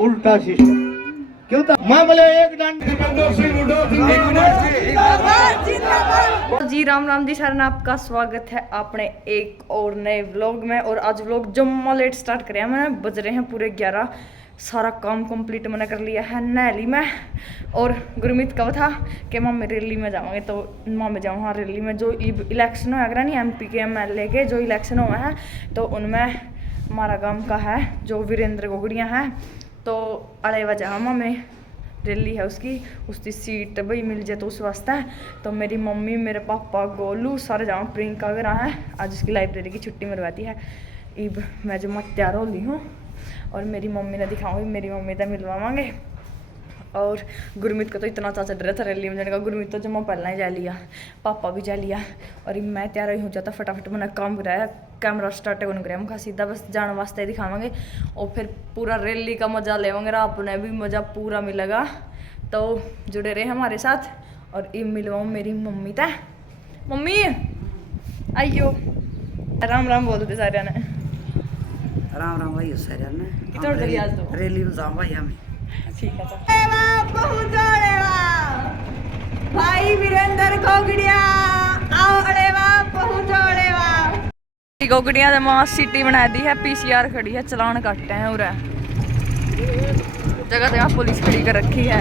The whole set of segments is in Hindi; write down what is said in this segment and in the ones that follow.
उल्टा सिस्टम क्यों था मामले एक जी राम जी सर आपका स्वागत है अपने एक और नए व्लॉग में। और आज व्लॉग जम्मा लेट स्टार्ट करें मैंने, बज रहे हैं पूरे 11। सारा काम कंप्लीट मैंने कर लिया है नैली में। और गुरमीत का था कि मामे रैली में जाओगे तो मामे जाऊँ हाँ रैली में जो इलेक्शन होगा नहीं एमपी के एमएलए के जो इलेक्शन हुए हैं तो उनमें हमारा गांव का है जो वीरेंद्र गोगड़िया है तो अड़े वजह मामे रैली है उसकी सीट भाई मिल जाए तो उस वास्ते तो मेरी मम्मी मेरे पापा गोलू सारे जाओ प्रियंका वगैरह है। आज उसकी लाइब्रेरी की छुट्टी मरवाती है इब मैं जो मत तैयार हो ली हूँ और मेरी मम्मी ने दिखाऊंगी मेरी मम्मी तो मिलवावांगे। और गुरमीत को तो इतना चाचा डर रहा था रैली में जाने का। गुरमीत तो जमा पहला ही जा लिया पापा भी जा लिया और मैं तैयार ही हो जाता फटाफट मैंने काम कराया कैमरा स्टार्ट कौन कराया मुझे सीधा बस जाने वास्ते दिखावांगे और फिर पूरा रैली का मजा लेवांगे। आपने भी मजा पूरा मिलेगा तो जुड़े रहे हमारे साथ। और ये मिलवाऊँ मेरी मम्मी था मम्मी आइयो राम राम बोलते सारे ने राम राम भाई सारे ने तो रैली में जाऊं भाई हमें ठीक है भाई वीरेंद्र गोगड़िया आओ अड़ेवा पहुंचोड़ेवा गोगड़िया मां सिटी बना दी है पीसीआर खड़ी है चलान काटे हैं उरे जगह जगह पुलिस खड़ी कर रखी है।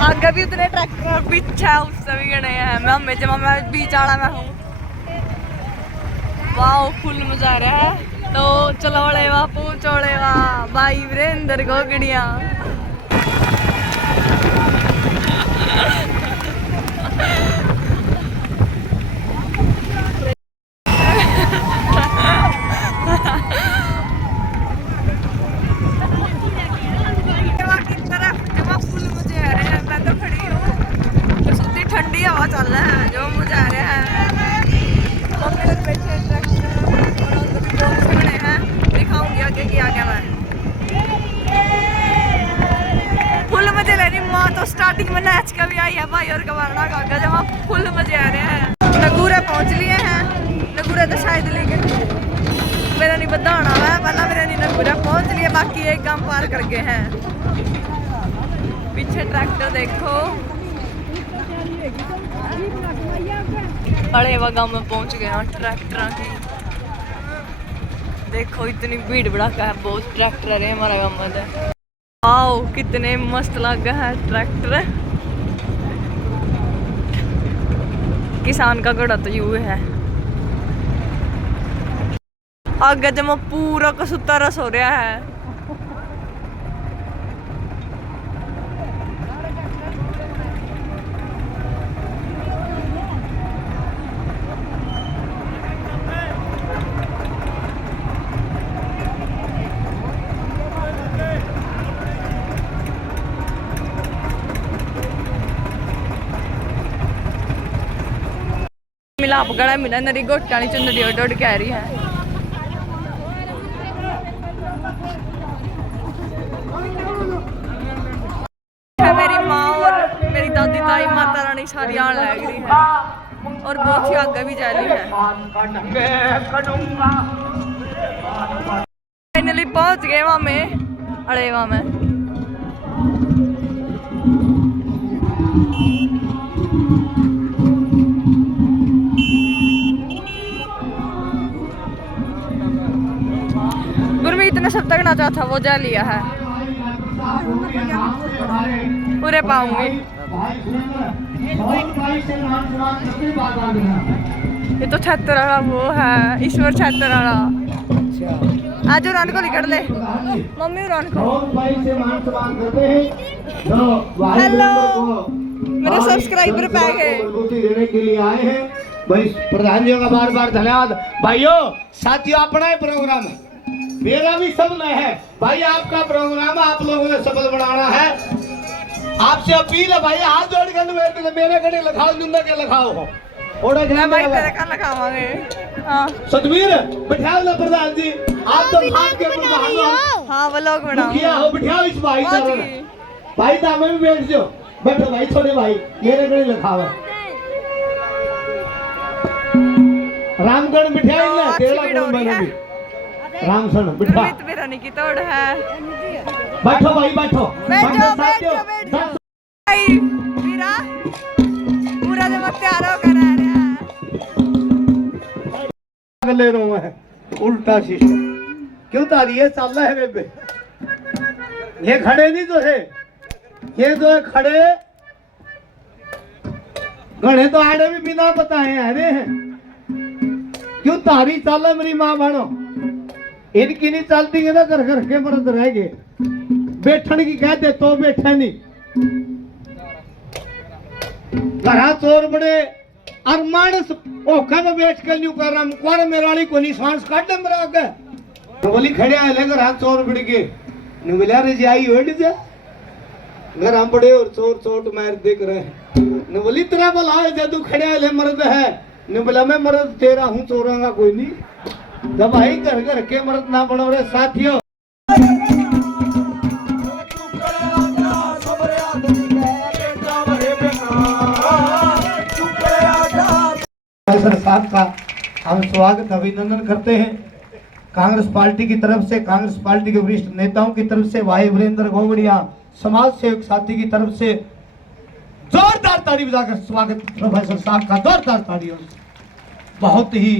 आगे भी उतने ट्रैक्टर पीछे उससे भी गए हैं मैं हमें जमा मैं बीच वाला मैं हूँ। वाह फुल मजा आ रहा है तो चलो वाह पहुँचोड़े वाह भाई वीरेंद्र गोगड़िया ठंडी हवा चल रहा है जो मजा आ रहा है। दिखाऊंगी आगे की आगे मैं फुल मजे ले रही माँ तो स्टार्टिंग में नाच का भी आई है भाई और कमाना का जहाँ फुल मजे आ रहे हैं। नगूरे पहुँच लिए हैं नगूरे तो शायद लेके मेरा नहीं बधाना है पहला मेरा नहीं नगूरे पहुँच लिए बाकी एक काम पार कर गए हैं। पीछे ट्रैक्टर देखो अड़ेवा गांव में पहुंच गए हैं ट्रैक्टर की देखो इतनी भीड़ भड़ाका है बहुत ट्रैक्टर है हमारा गांव में। आओ कितने मस्त लगा है ट्रैक्टर किसान का घोड़ा तो यू है। आगे जमा पूरा कसूता रस हो रहा है। मिला गड़ा मिला नरी गोटा नी चुंदड़ी डोड कह रही है। मेरी माँ और मेरी दादी ताई माता रानी सारी आन लग रही है और बहुत ही आगे भी जा रही है। फाइनली पहुंच गए वहां में अड़ेवा में। गुरमीत ने सब तक नाचा था वो जा लिया है पूरे पाऊंगी। ये तो छत्तर वाला वो है ईश्वर छत्तर वाला आज रन को निकल ले मम्मी रन को। हेलो मेरे सब्सक्राइबर पैक है देने के लिए आए हैं भाई प्रधान जी का बार बार धन्यवाद। भाइयों साथियों अपना ही प्रोग्राम है मेरा भी सब में है भाई आपका प्रोग्राम आप लोगों ने सफल बनाना है। आपसे अपील है भाई, हाथ जोड़ कर मेरे घड़ी लिखाओ, जिंदा के लिखाओ हो ओड़ा मैं ध्यान भाई देना। तेरे का लगावांगे। हाँ सतवीर बिठाओ ना प्रधान जी, आप तो भाग के प्रधान हो, हाँ व्लॉग बनाओ। मुखिया हो, बिठाओ इस भाई पहुंच साहब गई। भाई साहब में भी बैठ जाओ, बैठो भाई, छोटे भाई मेरे घड़ी लिखाओ। रामगढ़ बिठाई ना अच्छी तेरा वीडियो कौन हो रही बने है। भी रामसन बिठा, गुरमीत मेरा नहीं की तोड़ है। बैठो भाई बैठो, बैठो बैठो बैठो भाई वीरा पूरा जब तैयार होकर आ रहा है। ले रहा हूं मैं उल्टा सिस्टम क्यों तारी है चल रहा है बेबे, ये खड़े नहीं तो है, ये जो है खड़े गणे तो आड़े भी बिना बताए अरे हैं क्यों तारी चल है मेरी माँ बहनों, इनकी नहीं चलती है ना घर घर के मर्द रह गए, बैठन की कहते तो बैठे नहीं, घरा चोर बड़े और मानस ओखा में बैठ के न्यू कर रहा कौन मेराली को नहीं सांस काट मेरा आगे बोली खड़े आए ले घर चोर बड़ के ने बोला रे जाई ओढ़ जा घर हम बड़े और चोर चोट मार देख रहे ने बोली तेरा बोला है जदू खड़े आए ले मर्द है ने बोला मैं मर्द तेरा हूं चोरांगा कोई नहीं, जब भाई घर घर के मर्द ना बनो रे साथियों। सर साहब का हम स्वागत अभिनंदन करते हैं कांग्रेस पार्टी की तरफ से, कांग्रेस पार्टी के वरिष्ठ नेताओं की तरफ से, भाई वीरेंद्र गोवड़िया समाज सेवक साथी की तरफ से जोरदार ताली बजाकर स्वागत प्रोफेसर साहब का, जोरदार तालियों से। बहुत ही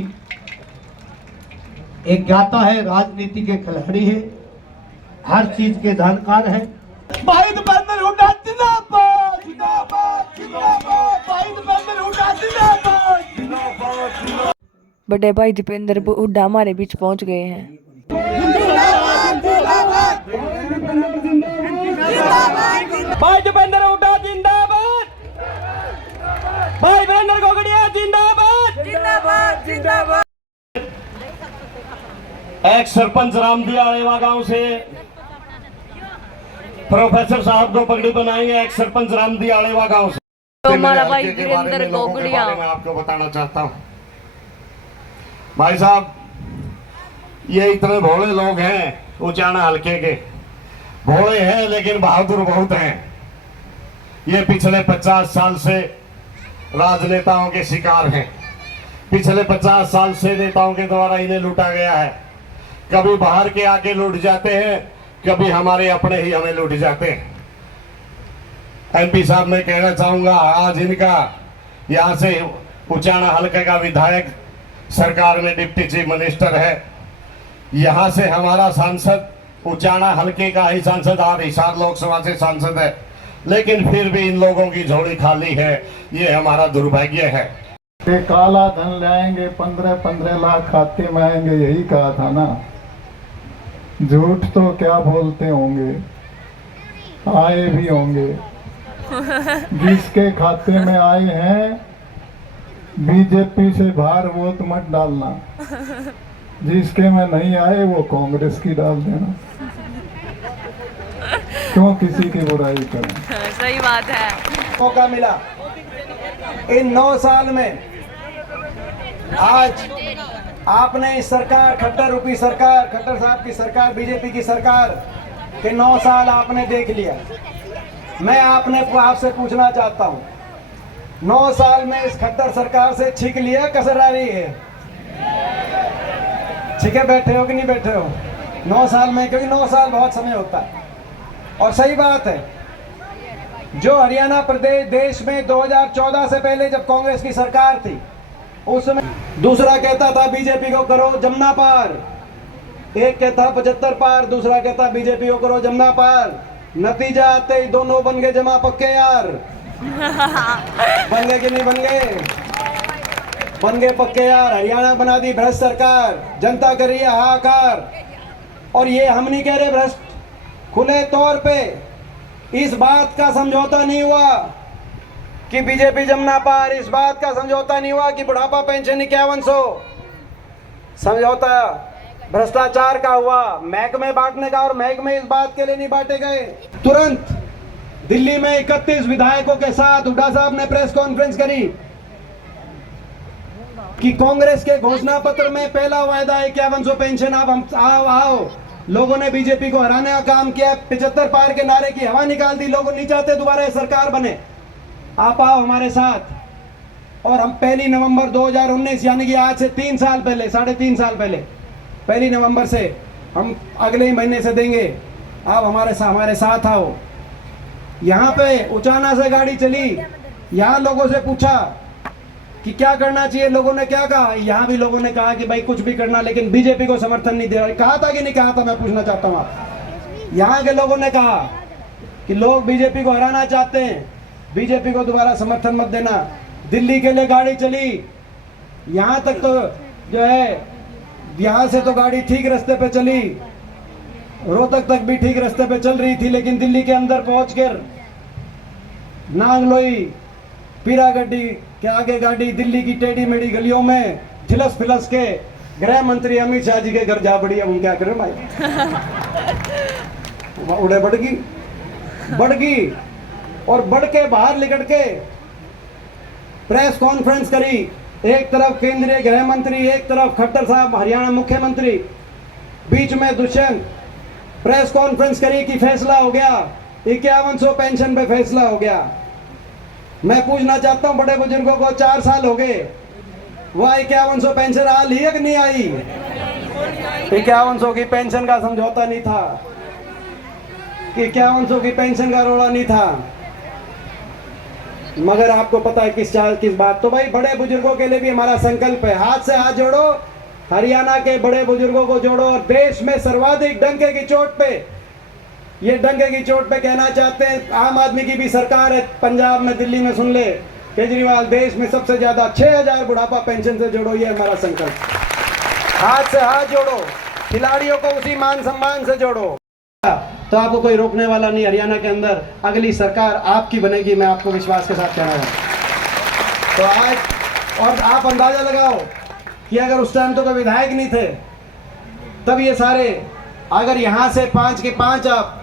एक ज्ञाता है, राजनीति के खिलाड़ी है, हर चीज के जानकार है। भाई बंदर उठा जिंदाबाद जिंदाबाद जिंदाबाद, भाई बंदर उठा जिंदाबाद जिंदाबाद। बड़े भाई दीपेंद्र हुड्डा हमारे बीच पहुंच गए हैं। भाई दीपेंद्र हुड्डा जिंदाबाद, भाई वीरेंद्र गोगड़िया जिंदाबाद जिंदाबाद जिंदाबाद। एक सरपंच रामदियालेवा गांव से प्रोफेसर साहब को पगड़ी बनाएंगे, एक सरपंच रामदियालेवा गांव से। तो हमारा भाई हल्के के बारे में, वीरेंद्र लोगों के गोगड़िया बारे में आपको बताना चाहता हूं। भाई साहब ये इतने भोले लोग हैं, उचाना हल्के के भोले हैं लेकिन बहादुर बहुत हैं। ये पिछले 50 साल से राजनेताओं के शिकार हैं, पिछले 50 साल से नेताओं के द्वारा इन्हें लूटा गया है। कभी बाहर के आके लूट जाते हैं, कभी हमारे अपने ही हमें लूट जाते हैं। एमपी साहब मैं कहना चाहूंगा, आज इनका यहाँ से उचाना हल्के का विधायक सरकार में डिप्टी चीफ मिनिस्टर है, यहाँ से हमारा सांसद उचाना हल्के का ही सांसद आज हिसार लोकसभा से सांसद है, लेकिन फिर भी इन लोगों की झोली खाली है, ये हमारा दुर्भाग्य है। कि काला धन लाएंगे 15-15 लाख खाते में आएंगे, यही कहा था ना। झूठ तो क्या बोलते होंगे, आए भी होंगे। जिसके खाते में आए हैं बीजेपी से बाहर वोट मत डालना, जिसके में नहीं आए वो कांग्रेस की डाल देना। क्यों किसी की बुराई करें। सही बात है। मौका मिला इन 9 साल में, आज आपने इस सरकार, खट्टर रूपी सरकार, खट्टर साहब की सरकार, बीजेपी की सरकार के 9 साल आपने देख लिया। मैं आपसे पूछना चाहता हूं, 9 साल में इस खट्टर सरकार से छिक लिया, कसर आ रही है? छिके बैठे हो कि नहीं बैठे हो 9 साल में? क्योंकि 9 साल बहुत समय होता है। और सही बात है, जो हरियाणा प्रदेश देश में 2014 से पहले जब कांग्रेस की सरकार थी, उसमें दूसरा कहता था बीजेपी को करो जमुना पार, एक कहता 75 पार, दूसरा कहता बीजेपी को करो जमुना पार। नतीजा आते ही दोनों बन गए जमा पक्के यार। बन गए कि नहीं बन गए? बन गए पक्के यार। हरियाणा बना दी भ्रष्ट सरकार, जनता कर रही है हाहाकार। और ये हम नहीं कह रहे भ्रष्ट, खुले तौर पे इस बात का समझौता नहीं हुआ कि बीजेपी जमुना पार, इस बात का समझौता नहीं हुआ कि बुढ़ापा पेंशन 5100। समझौता भ्रष्टाचार का हुआ, महकमे बांटने का, और महकमे इस बात के लिए नहीं बांटे गए। तुरंत दिल्ली में 31 विधायकों के साथ हुड्डा साहब ने प्रेस कॉन्फ्रेंस करी कि कांग्रेस के घोषणा पत्र में पहला वायदा है 5100 पेंशन। अब हम आओ लोगों ने बीजेपी को हराने का काम किया, 75 पार के नारे की हवा निकाल दी। लोग नहीं चाहते दोबारा सरकार बने, आप आओ हमारे साथ। और हम 1 नवंबर 2019 यानी कि आज से 3 साल पहले, 3.5 साल पहले 1 नवंबर से हम अगले ही महीने से देंगे। आप हमारे साथ आओ। यहाँ पे उचाना से गाड़ी चली, यहाँ लोगों से पूछा कि क्या करना चाहिए, लोगों ने क्या कहा? यहाँ भी लोगों ने कहा कि भाई कुछ भी करना, लेकिन बीजेपी को समर्थन नहीं दे रहा। कहा था कि नहीं कहा था, मैं पूछना चाहता हूँ आप। यहाँ के लोगों ने कहा कि लोग बीजेपी को हराना चाहते हैं, बीजेपी को दोबारा समर्थन मत देना। दिल्ली के लिए गाड़ी चली, यहाँ तक तो जो है, यहाँ से तो गाड़ी ठीक रास्ते पे चली, रोहतक तक भी ठीक रास्ते पे चल रही थी, लेकिन दिल्ली के अंदर पहुंचकर नांगलोई पीरा गड्डी के आगे गाड़ी दिल्ली की टेढ़ी मेढ़ी गलियों में ठिलस फिलस के गृह मंत्री अमित शाह जी के घर जा पड़ी। अब हम क्या करें भाई, उड़े बढ़ गई और बढ़ के बाहर निकल के प्रेस कॉन्फ्रेंस करी। एक तरफ केंद्रीय गृह मंत्री, एक तरफ खट्टर साहब हरियाणा मुख्यमंत्री, बीच में दुष्यंत। प्रेस कॉन्फ्रेंस करी कि फैसला हो गया, 5100 पेंशन पे फैसला हो गया। मैं पूछना चाहता हूं बड़े बुजुर्गों को, 4 साल हो गए, वह 5100 पेंशन आ ली है कि नहीं आई? 5100 की पेंशन का समझौता नहीं था, कि 5100 की पेंशन का रोड़ा नहीं था। मगर आपको पता है किस बात। तो भाई बड़े बुजुर्गों के लिए भी हमारा संकल्प है, हाथ से हाथ जोड़ो, हरियाणा के बड़े बुजुर्गों को जोड़ो। और देश में सर्वाधिक डंके की चोट पे, ये डंके की चोट पे कहना चाहते हैं, आम आदमी की भी सरकार है पंजाब में, दिल्ली में, सुन ले केजरीवाल, देश में सबसे ज्यादा 6000 बुढ़ापा पेंशन से जोड़ो, ये हमारा संकल्प। हाथ से हाथ जोड़ो, खिलाड़ियों को उसी मान सम्मान से जोड़ो, तो आपको कोई रोकने वाला नहीं। हरियाणा के अंदर अगली सरकार आपकी बनेगी, मैं आपको विश्वास के साथ कह रहा हूं। तो आज और आप अंदाजा लगाओ कि अगर उस टाइम तो कोई विधायक नहीं थे, तब ये सारे, अगर यहाँ से 5 के 5 आप,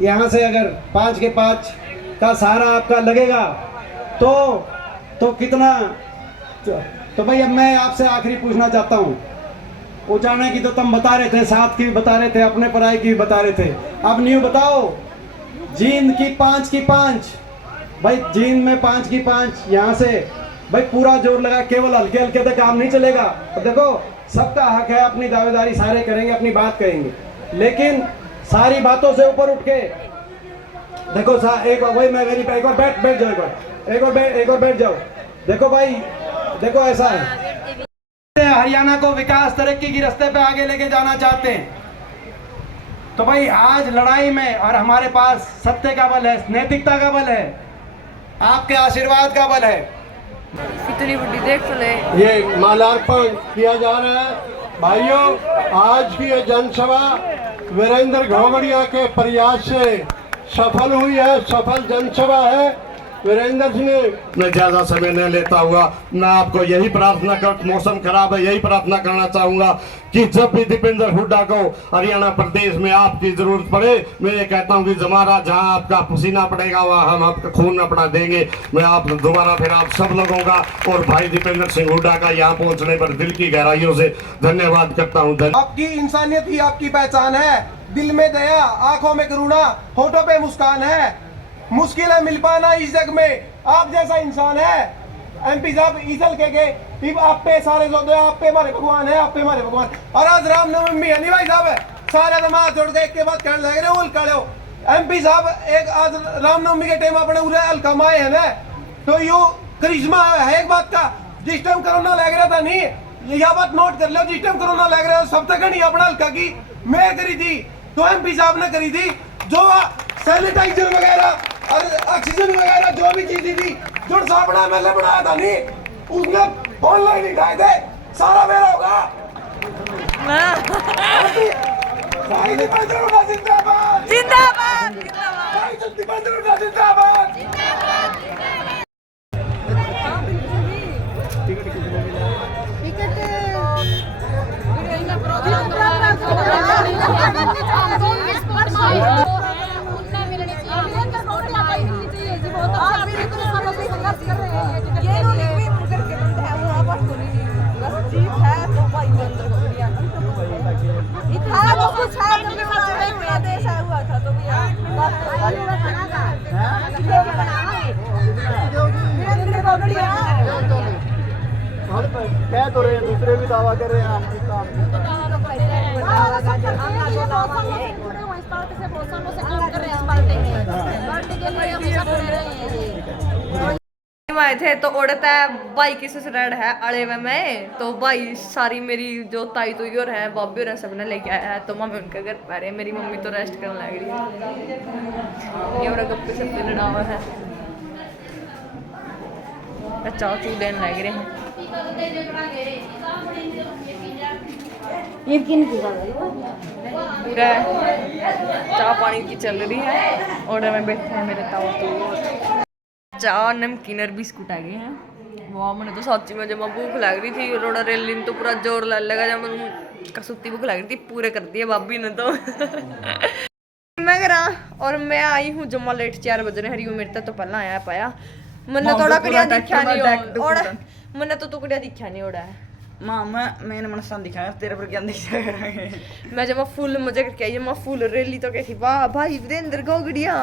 यहाँ से अगर 5 के 5 का सहारा आपका लगेगा तो कितना। तो भाई अब मैं आपसे आखिरी पूछना चाहता हूँ, उचाने की तो तुम बता रहे थे, 7 की भी बता रहे थे, अपने पराई की भी बता रहे थे, अब न्यू बताओ जींद की 5 की 5। भाई जींद में 5 की 5, यहाँ से भाई पूरा जोर लगा, केवल हल्के हल्के से काम नहीं चलेगा। तो देखो सबका हक है, अपनी दावेदारी सारे करेंगे, अपनी बात करेंगे, लेकिन सारी बातों से ऊपर उठ के देखो एक बार वही मैं मेरी एक बार बैठ जाओ, एक बार बैठ जाओ। देखो भाई, देखो ऐसा है, हरियाणा को विकास तरक्की की रास्ते पे आगे लेके जाना चाहते हैं। तो भाई आज लड़ाई में, और हमारे पास सत्य का बल है, नैतिकता का बल है, आपके आशीर्वाद का बल है। इतनी बड़ी देख तो ले, ये माल्यार्पण किया जा रहा है। भाइयों, आज की ये जनसभा वीरेंद्र घोगड़िया के प्रयास से सफल हुई है, सफल जनसभा है। वीरेंद्र जी ने, मैं ज्यादा समय नहीं लेता हुआ, मैं आपको यही प्रार्थना कर, मौसम खराब है, यही प्रार्थना करना चाहूंगा कि जब भी दीपेंद्र हुड्डा को हरियाणा प्रदेश में आपकी जरूरत पड़े, मैं ये कहता हूं कि जमारा जहां आपका पसीना पड़ेगा वहां हम आपका खून न पड़ा देंगे। मैं आप दोबारा फिर आप सब लोगों का और भाई दीपेंद्र सिंह हुड्डा का यहाँ पहुंचने पर दिल की गहराइयों से धन्यवाद करता हूँ। आपकी इंसानियत ही आपकी पहचान है, दिल में दया, आंखों में करुणा, होठों पे मुस्कान है। मुश्किल है मिल पाना इस जग में आप जैसा इंसान है। एमपी साहब ईजल के आप पे सारे जोधे, आप पे हमारे भगवान है, आप पे हमारे भगवान। और आज रामनवमी है नहीं भाई साहब, सारे समाज जोड़ के एक के बाद कहने लग रहे हो खड़े हो। एमपी साहब एक आज रामनवमी के टाइम अपने उरे हल्का माए है ना, तो यू करिश्मा है एक बात का। जिस टाइम कोरोना लग रहा था नहीं, यह बात नोट कर लो, जिस टाइम कोरोना लग रहा था सब तक नहीं अपना हल्का की मेहर करी थी, तो एमपी साहब ने करी थी। जो सैनिटाइजर वगैरह और ऑक्सीजन वगैरह जो भी चीजें थी, जो साबड़ा मैंने बनाया था नहीं, उसने ऑनलाइन ही खाए थे, सारा मेरा होगा। जिंदाबाद जिंदाबाद जिंदाबाद। टिकट कह तो रहे हैं, दूसरे भी दावा कर रहे हैं आपकी काम आए थे तो उड़ता है भाई की ससुराल है अड़े में तो भाई सारी मेरी जो ताई तुई और है बॉबी और सबने लेके आया है तो मम्मी उनके घर पा रहे, मेरी मम्मी तो रेस्ट करने लग रही है। ये बड़ा गप्पे सप्पे लड़ा हुआ है, चाव चू देने लग रहे हैं। पूरा चाय पानी की चल रही है और मैं बैठे हैं मेरे ताऊ तो चाय नमकीन और बिस्कुट आ गए हैं। वाह मैंने तो सच्ची में जब भूख लग रही थी रोड़ा रेली में तो पूरा जोर लग लगा जब मैं कसुत्ती भूख लग रही थी पूरे कर दिया भाभी ने तो मैं करा और मैं आई हूँ जम्मा लेट 4 बज रहे हरिओ मेरे तो पहला आया पाया मैंने थोड़ा कड़िया दिखा नहीं और मैंने तो टुकड़िया दिखा नहीं ओड़ा है मां मैंने मनसा दिखाया तेरे पर क्या दिखा करेंगे मैं जब फुल मजे करके आई मैं फुल रेली तो कहती वाह भाई वीरेंद्र गोगड़िया